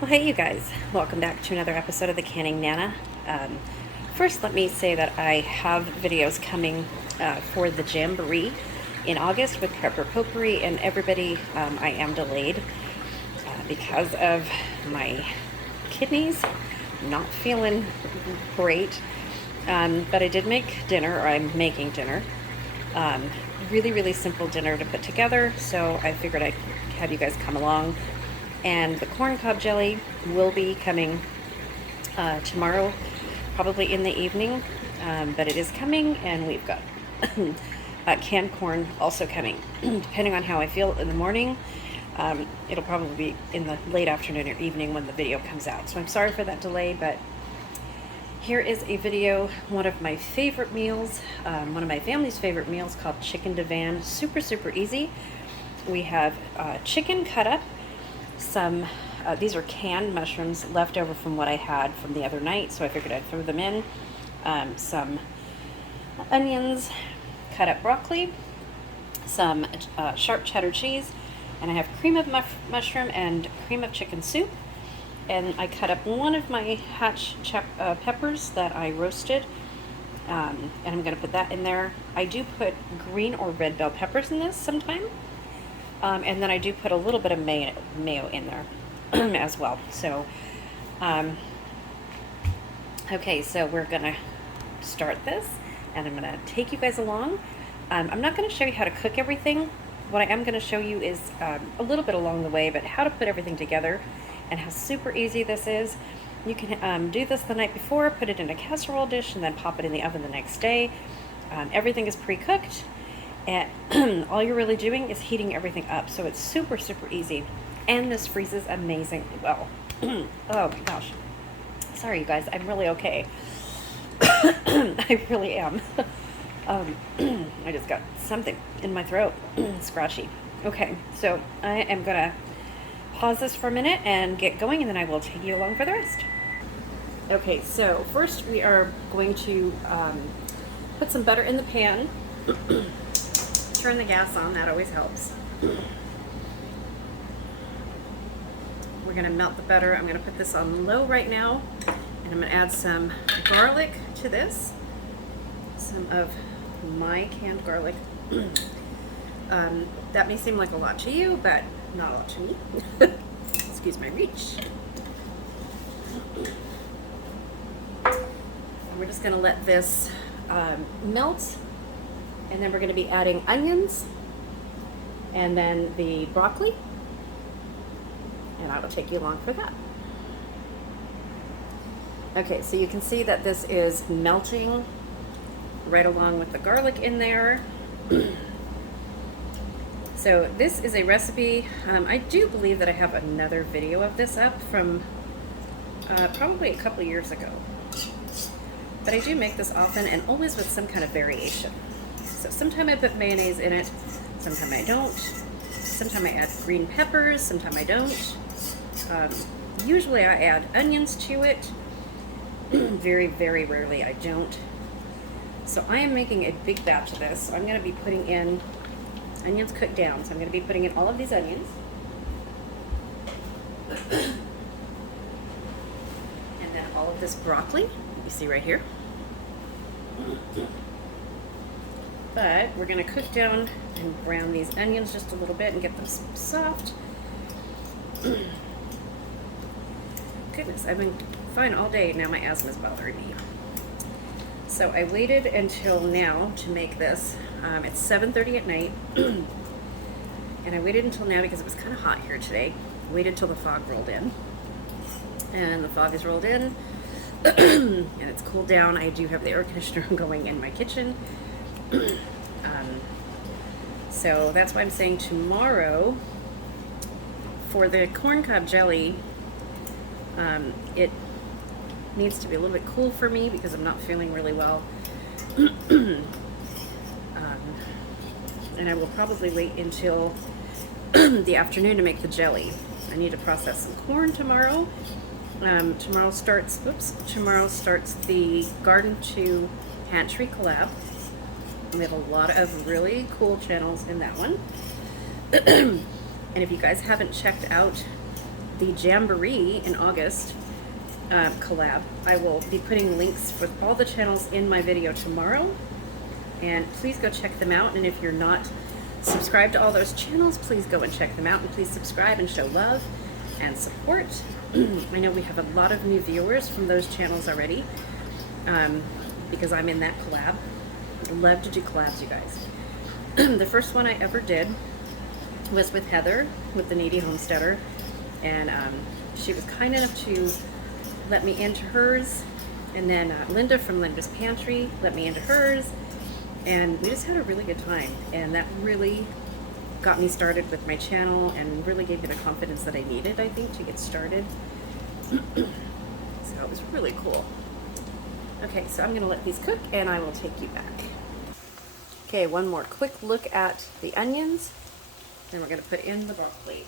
Well, hey, you guys. Welcome back to another episode of the Canning Nana. First, let me say that I have videos coming for the Jamboree in August with Prepper Potpourri, and everybody, I am delayed because of my kidneys. Not feeling great, but I did make dinner, or I'm making dinner. Really, really simple dinner to put together, so I figured I'd have you guys come along. And the corn cob jelly will be coming tomorrow, probably in the evening, but it is coming, and we've got canned corn also coming. Depending on how I feel in the morning, it'll probably be in the late afternoon or evening when the video comes out. So I'm sorry for that delay, but here is a video, one of my favorite meals, one of my family's favorite meals, called Chicken Divan. Super, super easy. We have chicken cut up. Some these are canned mushrooms left over from what I had from the other night, so I figured I'd throw them in. Some onions, cut up broccoli, some sharp cheddar cheese, and I have cream of mushroom and cream of chicken soup. And I cut up one of my hatch peppers that I roasted, and I'm going to put that in there. I do put green or red bell peppers in this sometime. And then I do put a little bit of mayo in there as well. So, okay, so we're going to start this, and I'm going to take you guys along. I'm not going to show you how to cook everything. What I am going to show you is a little bit along the way, but how to put everything together and how super easy this is. You can do this the night before, put it in a casserole dish, and then pop it in the oven the next day. Everything is pre-cooked. And all you're really doing is heating everything up, so it's super, super easy. And this freezes amazingly well. Oh my gosh. Sorry, you guys. I'm really okay. I really am. I just got something in my throat. Scratchy. Okay, so I am going to pause this for a minute and get going, and then I will take you along for the rest. Okay, so first we are going to put some butter in the pan. Turn the gas on, that always helps. We're gonna melt the butter. I'm gonna put this on low right now, and I'm gonna add some garlic to this. Some of my canned garlic. That may seem like a lot to you, but not a lot to me. Excuse my reach. And we're just gonna let this melt. And then we're going to be adding onions and then the broccoli, and I will take you along for that. Okay, so you can see that this is melting right along with the garlic in there. So this is a recipe. I do believe that I have another video of this up from probably a couple years ago. But I do make this often, and always with some kind of variation. So sometimes I put mayonnaise in it, sometimes I don't. Sometimes I add green peppers, sometimes I don't. Usually I add onions to it. Very, very rarely I don't. So I am making a big batch of this. So I'm going to be putting in onions cooked down. So I'm going to be putting in all of these onions. And then all of this broccoli, you see right here. But we're going to cook down and brown these onions just a little bit and get them soft. Goodness, I've been fine all day. Now my asthma is bothering me. So I waited until now to make this. It's 7:30 at night. And I waited until now because it was kind of hot here today. I waited until the fog rolled in. And the fog has rolled in. And it's cooled down. I do have the air conditioner going in my kitchen. So that's why I'm saying tomorrow for the corn cob jelly, it needs to be a little bit cool for me because I'm not feeling really well. And I will probably wait until the afternoon to make the jelly. I need to process some corn tomorrow. Tomorrow starts the Garden to Pantry collab. We have a lot of really cool channels in that one. And if you guys haven't checked out the Jamboree in August collab. I will be putting links for all the channels in my video tomorrow, and please go check them out. And if you're not subscribed to all those channels, please go and check them out, and please subscribe and show love and support. I know we have a lot of new viewers from those channels already, because I'm in that collab. I love to do collabs, you guys. The first one I ever did was with Heather, with the Needy Homesteader, and she was kind enough to let me into hers, and then Linda from Linda's Pantry let me into hers, and we just had a really good time, and that really got me started with my channel and really gave me the confidence that I needed, I think, to get started. So it was really cool. Okay, so I'm gonna let these cook and I will take you back. Okay, one more quick look at the onions, then we're gonna put in the broccoli.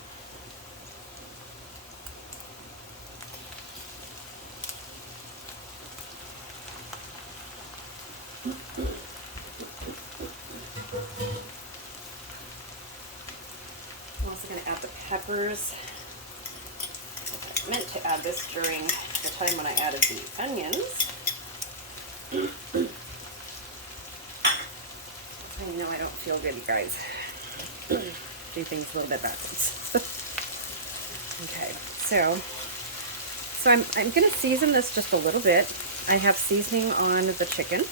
I'm also going to add the peppers. I meant to add this during the time when I added the onions. I know I don't feel good, you guys. Do things a little bit backwards. Okay, so I'm going to season this just a little bit. I have seasoning on the chicken,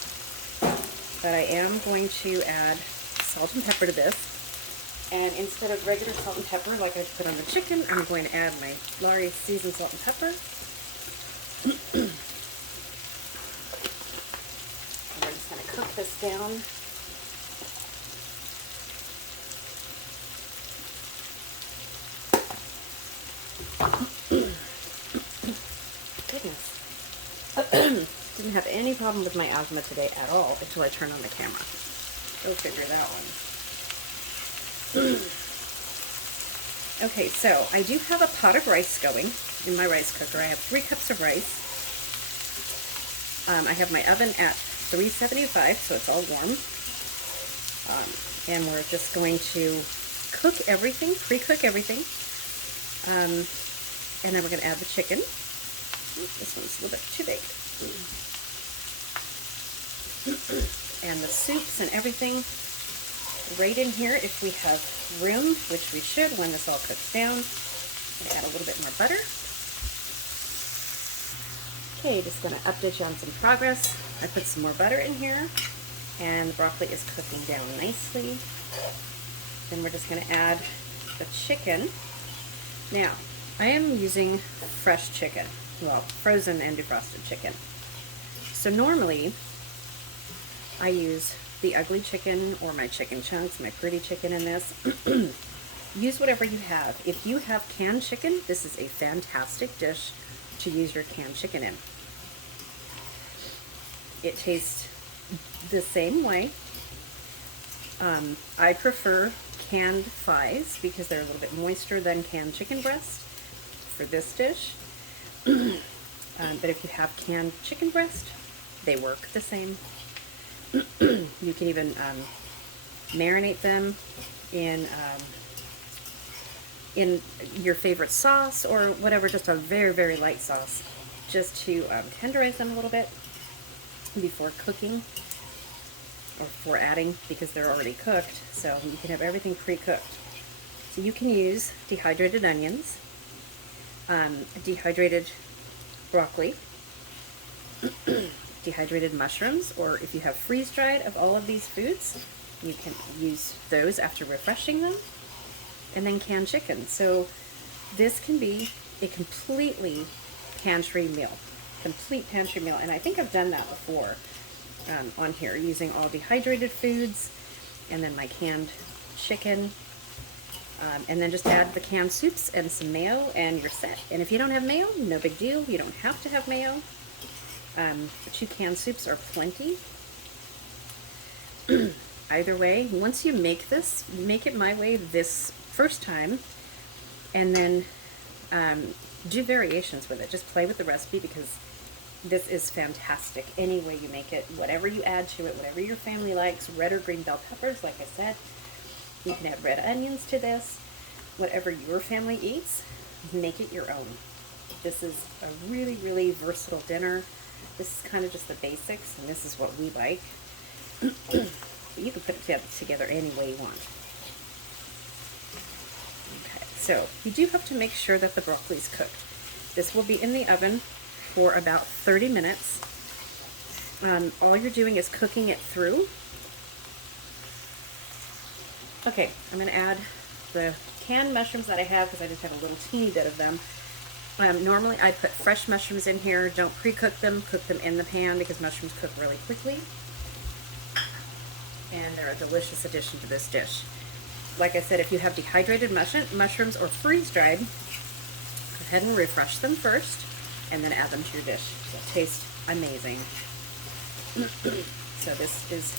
but I am going to add salt and pepper to this. And instead of regular salt and pepper like I put on the chicken, I'm going to add my Lawry seasoned salt and pepper. And we're just going to cook this down. Goodness. Didn't have any problem with my asthma today at all until I turned on the camera. Go figure that one. Okay, so I do have a pot of rice going in my rice cooker. I have 3 cups of rice. I have my oven at 375, so it's all warm. And we're just going to cook everything, pre-cook everything. And then we're going to add the chicken. Oops, this one's a little bit too big. And the soups and everything right in here if we have room, which we should when this all cooks down. I'm going to add a little bit more butter. Okay, just going to update you on some progress. I put some more butter in here, and the broccoli is cooking down nicely. Then we're just going to add the chicken. Now, I am using fresh chicken, well, frozen and defrosted chicken. So normally, I use the ugly chicken or my chicken chunks, my pretty chicken in this. Use whatever you have. If you have canned chicken, this is a fantastic dish to use your canned chicken in. It tastes the same way. I prefer canned thighs because they're a little bit moister than canned chicken breast for this dish. But if you have canned chicken breast, they work the same. You can even marinate them in your favorite sauce or whatever, just a very, very light sauce, just to tenderize them a little bit before cooking or before adding, because they're already cooked. So you can have everything pre-cooked. So you can use dehydrated onions, dehydrated broccoli, dehydrated mushrooms, or if you have freeze-dried of all of these foods, you can use those after refreshing them, and then canned chicken. So this can be a completely pantry meal, and I think I've done that before on here, using all dehydrated foods, and then my canned chicken, and then just add the canned soups and some mayo, and you're set. And if you don't have mayo, no big deal. You don't have to have mayo. 2 canned soups are plenty. Either way, once you make this, make it my way this first time, and then do variations with it. Just play with the recipe, because this is fantastic any way you make it. Whatever you add to it, whatever your family likes, red or green bell peppers, like I said. You can add red onions to this, whatever your family eats. make it your own. This is a really, really versatile dinner. This is kind of just the basics, and this is what we like. You can put it together any way you want. Okay, so you do have to make sure that the broccoli is cooked. This will be in the oven for about 30 minutes. All you're doing is cooking it through. Okay, I'm going to add the canned mushrooms that I have because I just have a little teeny bit of them. Normally I put fresh mushrooms in here. Don't pre-cook them. Cook them in the pan because mushrooms cook really quickly. And they're a delicious addition to this dish. Like I said, if you have dehydrated mushrooms or freeze-dried, go ahead and refresh them first and then add them to your dish. They'll taste amazing. So this is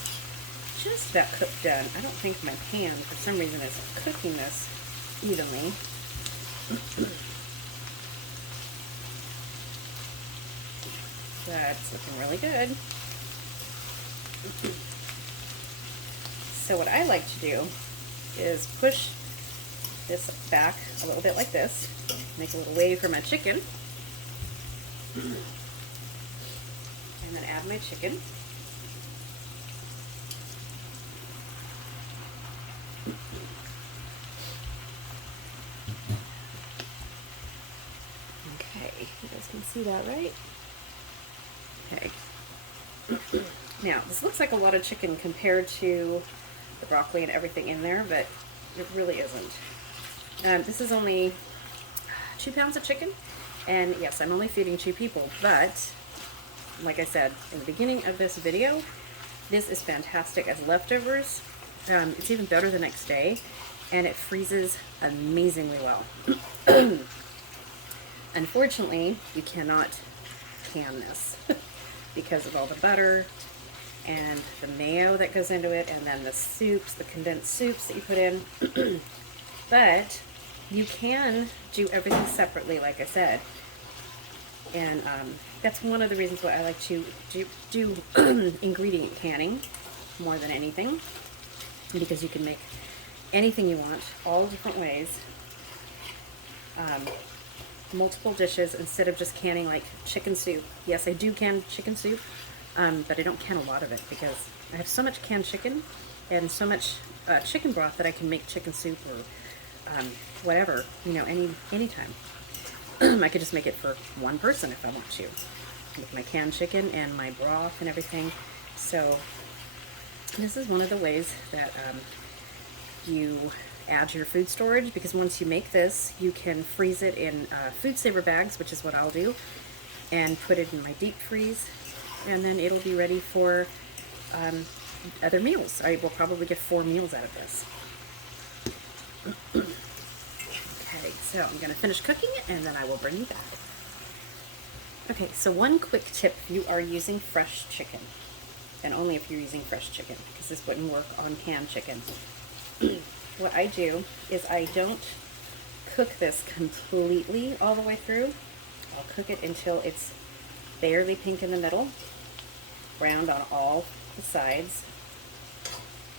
just about cooked done. I don't think my pan, for some reason, is cooking this evenly. That's looking really good. So what I like to do is push this back a little bit like this, make a little wave for my chicken, and then add my chicken. Okay, you guys can see that, right? Okay. Now, this looks like a lot of chicken compared to the broccoli and everything in there, but it really isn't. This is only 2 pounds of chicken, and yes, I'm only feeding 2 people, but like I said in the beginning of this video, this is fantastic as leftovers. It's even better the next day, and it freezes amazingly well. Unfortunately, you cannot can this because of all the butter and the mayo that goes into it, and then the soups, the condensed soups that you put in. But you can do everything separately, like I said. And that's one of the reasons why I like to do ingredient canning more than anything, because you can make anything you want, all different ways, multiple dishes, instead of just canning like chicken soup. Yes, I do can chicken soup, but I don't can a lot of it because I have so much canned chicken and so much chicken broth that I can make chicken soup or whatever, you know, anytime. I could just make it for one person if I want to, with my canned chicken and my broth and everything. So this is one of the ways that you add to your food storage, because once you make this, you can freeze it in food saver bags, which is what I'll do, and put it in my deep freeze, and then it'll be ready for other meals. I will probably get 4 meals out of this. Okay, so I'm going to finish cooking it, and then I will bring you back. Okay, so one quick tip if you are using fresh chicken, and only if you're using fresh chicken, because this wouldn't work on canned chicken. What I do is I don't cook this completely all the way through. I'll cook it until it's barely pink in the middle, browned on all the sides,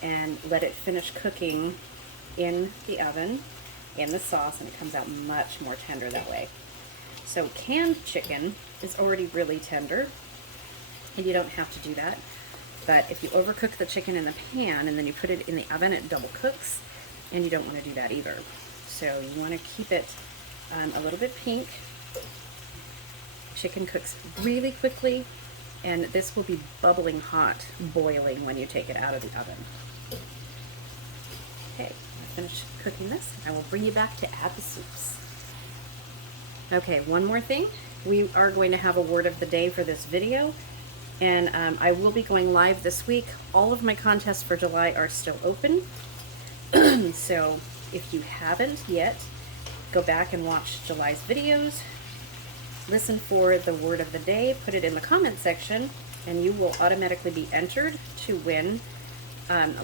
and let it finish cooking in the oven, in the sauce, and it comes out much more tender that way. So canned chicken is already really tender, and you don't have to do that. But if you overcook the chicken in the pan and then you put it in the oven, it double cooks, and you don't want to do that either. So you want to keep it a little bit pink. Chicken cooks really quickly, and this will be bubbling hot, boiling when you take it out of the oven. Okay, I finished cooking this. I will bring you back to add the soups. Okay, one more thing. We are going to have a word of the day for this video, and I will be going live this week. All of my contests for July are still open. So if you haven't yet, go back and watch July's videos, listen for the word of the day, put it in the comment section, and you will automatically be entered to win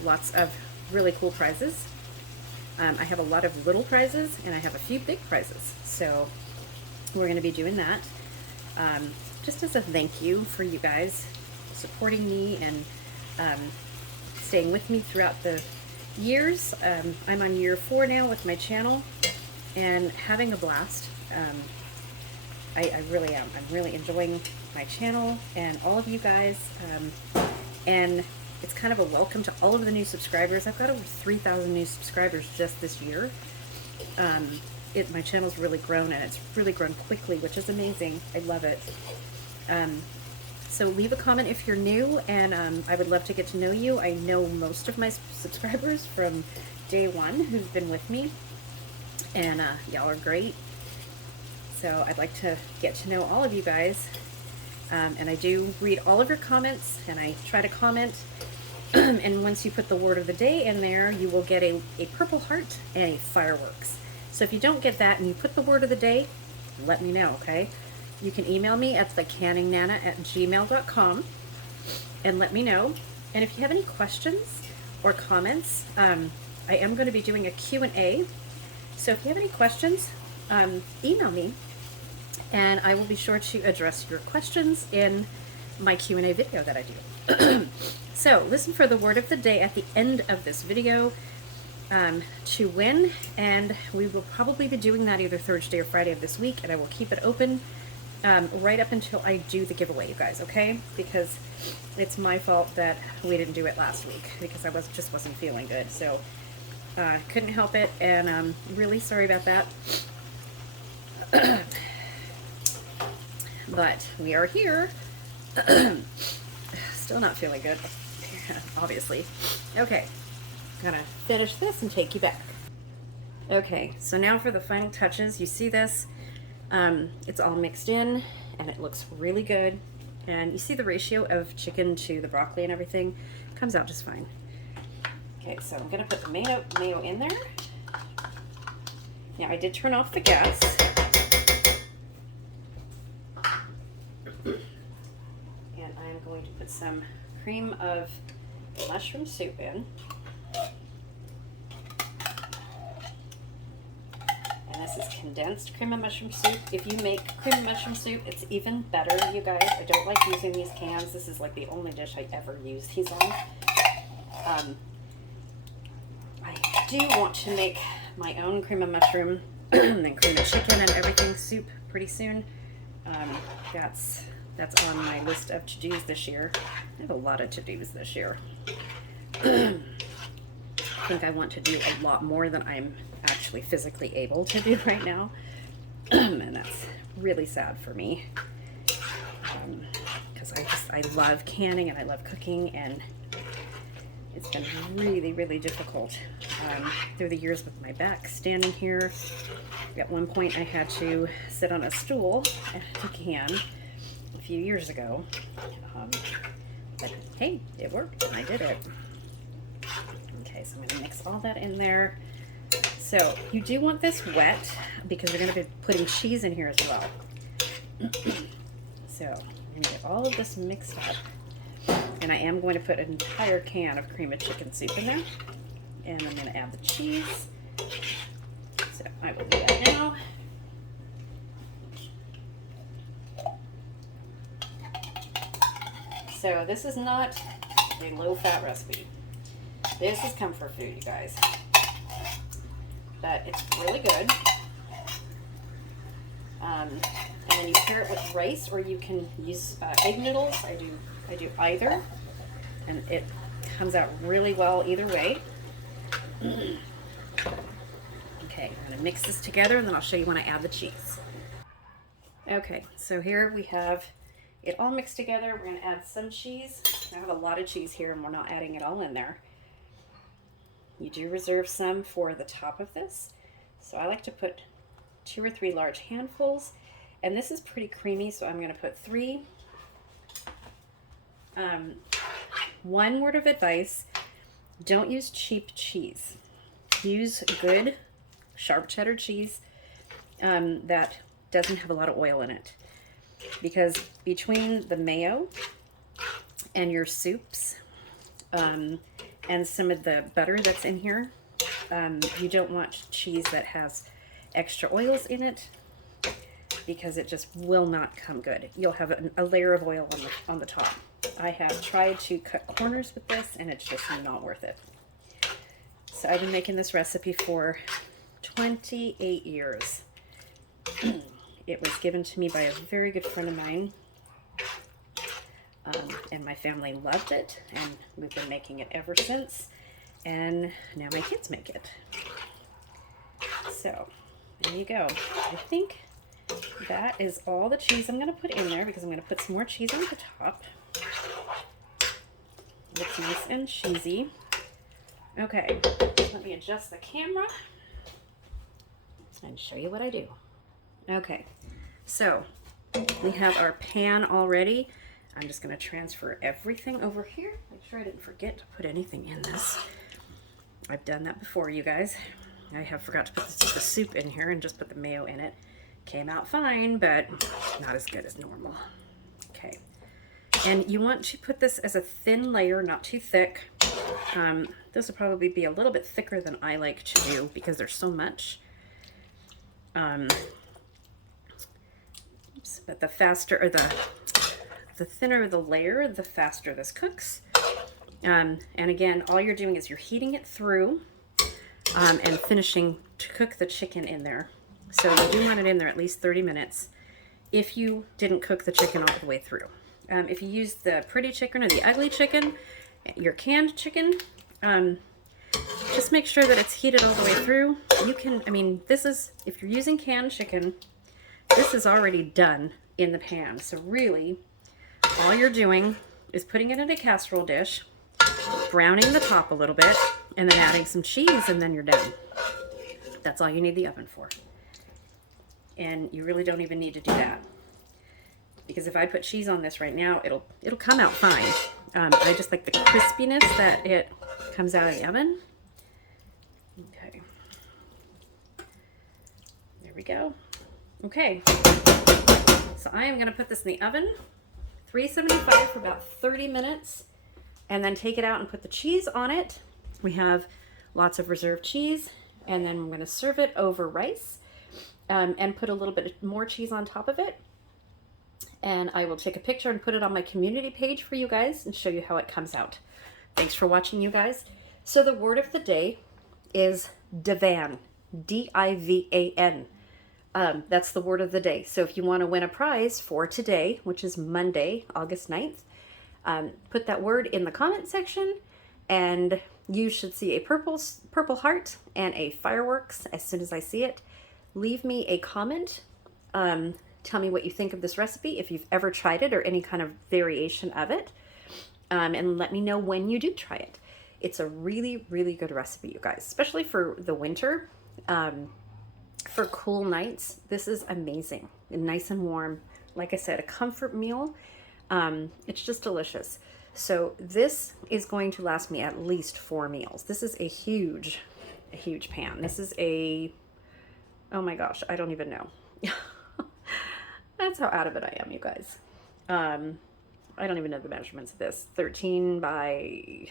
lots of really cool prizes. I have a lot of little prizes, and I have a few big prizes, so we're going to be doing that just as a thank you for you guys supporting me and staying with me throughout the years. I'm on year 4 now with my channel, and having a blast. I really am. I'm really enjoying my channel and all of you guys. And it's kind of a welcome to all of the new subscribers. I've got over 3,000 new subscribers just this year. My channel's really grown, and it's really grown quickly, which is amazing. I love it. So leave a comment if you're new, and I would love to get to know you. I know most of my subscribers from day one who've been with me, and y'all are great. So I'd like to get to know all of you guys. And I do read all of your comments, and I try to comment. And once you put the word of the day in there, you will get a purple heart and a fireworks. So if you don't get that and you put the word of the day, let me know, okay? You can email me at thecanningnana@gmail.com and let me know. And if you have any questions or comments, I am going to be doing a Q&A. So if you have any questions, email me, and I will be sure to address your questions in my Q&A video that I do. So listen for the word of the day at the end of this video to win, and we will probably be doing that either Thursday or Friday of this week, and I will keep it open right up until I do the giveaway, you guys, okay? Because it's my fault that we didn't do it last week, because I just wasn't feeling good. So couldn't help it, and I'm really sorry about that. But we are here. Still not feeling good, obviously. Okay, gonna finish this and take you back. Okay, so now for the final touches. You see this? It's all mixed in, and it looks really good. And you see the ratio of chicken to the broccoli and everything comes out just fine. Okay, so I'm gonna put the mayo in there. Now I did turn off the gas. And I'm going to put some cream of mushroom soup in. And this is condensed cream of mushroom soup. If you make cream of mushroom soup, it's even better, you guys. I don't like using these cans. This is like the only dish I ever use these on. I do want to make my own cream of mushroom and cream of chicken and everything soup pretty soon. That's on my list of to-dos this year. I have a lot of to-dos this year. I think I want to do a lot more than I'm actually physically able to do right now. And that's really sad for me. Because I love canning and I love cooking, and it's been really, really difficult through the years with my back standing here. At one point I had to sit on a stool and a can a few years ago. But hey, it worked and I did it. Okay, so I'm going to mix all that in there. So you do want this wet because we're going to be putting cheese in here as well. So I'm going to get all of this mixed up. And I am going to put an entire can of cream of chicken soup in there. And I'm going to add the cheese. So I will do that now. So this is not a low-fat recipe. This is comfort food, you guys. But it's really good. And then you pair it with rice, or you can use egg noodles. I do either, and it comes out really well either way. Okay, I'm gonna mix this together, and then I'll show you when I add the cheese. Okay, so here we have it all mixed together. We're gonna add some cheese. I have a lot of cheese here, and we're not adding it all in there. You do reserve some for the top of this. So I like to put 2 or 3 large handfuls, and this is pretty creamy, so I'm gonna put 3. One word of advice: don't use cheap cheese. Use good sharp cheddar cheese that doesn't have a lot of oil in it, because between the mayo and your soups and some of the butter that's in here, you don't want cheese that has extra oils in it, because it just will not come good. You'll have a layer of oil on the top. I have tried to cut corners with this, and it's just not worth it. So I've been making this recipe for 28 years. It was given to me by a very good friend of mine, and my family loved it, and we've been making it ever since, and now my kids make it. So there you go. I think that is all the cheese I'm going to put in there, because I'm going to put some more cheese on the top. Looks nice and cheesy. Okay, let me adjust the camera and show you what I do. Okay, so we have our pan already. I'm just going to transfer everything over here. Make sure I didn't forget to put anything in this. I've done that before, you guys. I have forgot to put the soup in here and just put the mayo in it. Came out fine, but not as good as normal. Okay, and you want to put this as a thin layer, not too thick. This will probably be a little bit thicker than I like to do because there's so much. But the faster, or the thinner the layer, the faster this cooks. And again, all you're doing is you're heating it through and finishing to cook the chicken in there. So you do want it in there at least 30 minutes if you didn't cook the chicken all the way through. If you use the pretty chicken or the ugly chicken, your canned chicken, just make sure that it's heated all the way through. You can, I mean, this is, if you're using canned chicken, this is already done in the pan. So really, all you're doing is putting it in a casserole dish, browning the top a little bit, and then adding some cheese, and then you're done. That's all you need the oven for. And you really don't even need to do that, because if I put cheese on this right now, it'll come out fine. I just like the crispiness that it comes out of the oven. Okay, there we go. Okay, so I am going to put this in the oven, 375 for about 30 minutes, and then take it out and put the cheese on it. We have lots of reserved cheese, and then I'm going to serve it over rice. And put a little bit more cheese on top of it. And I will take a picture and put it on my community page for you guys and show you how it comes out. Thanks for watching, you guys. So the word of the day is Divan, D-I-V-A-N. That's the word of the day. So if you want to win a prize for today, which is Monday, August 9th, put that word in the comment section, and you should see a purple heart and a fireworks as soon as I see it. Leave me a comment. Tell me what you think of this recipe, if you've ever tried it or any kind of variation of it. And let me know when you do try it. It's a really, really good recipe, you guys, especially for the winter. For cool nights, this is amazing and nice and warm. Like I said, a comfort meal. It's just delicious. So this is going to last me at least 4 meals. This is a huge pan. This is a, oh my gosh, I don't even know. That's how out of it I am, you guys. I don't even know the measurements of this. 13 by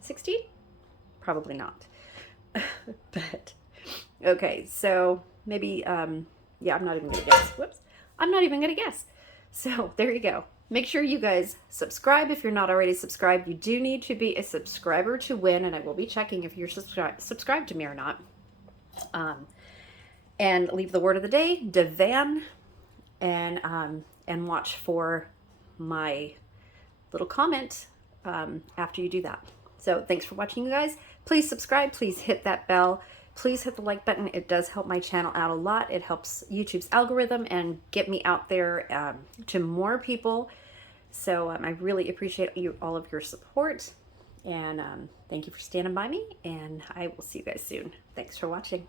60? Probably not. But, okay, so maybe, yeah, I'm not even gonna guess. Whoops. I'm not even gonna guess. So there you go. Make sure you guys subscribe if you're not already subscribed. You do need to be a subscriber to win, and I will be checking if you're subscribed to me or not. And leave the word of the day, Divan, and watch for my little comment after you do that. So thanks for watching, you guys. Please subscribe. Please hit that bell. Please hit the like button. It does help my channel out a lot. It helps YouTube's algorithm and get me out there to more people. So I really appreciate all of your support. And thank you for standing by me. And I will see you guys soon. Thanks for watching.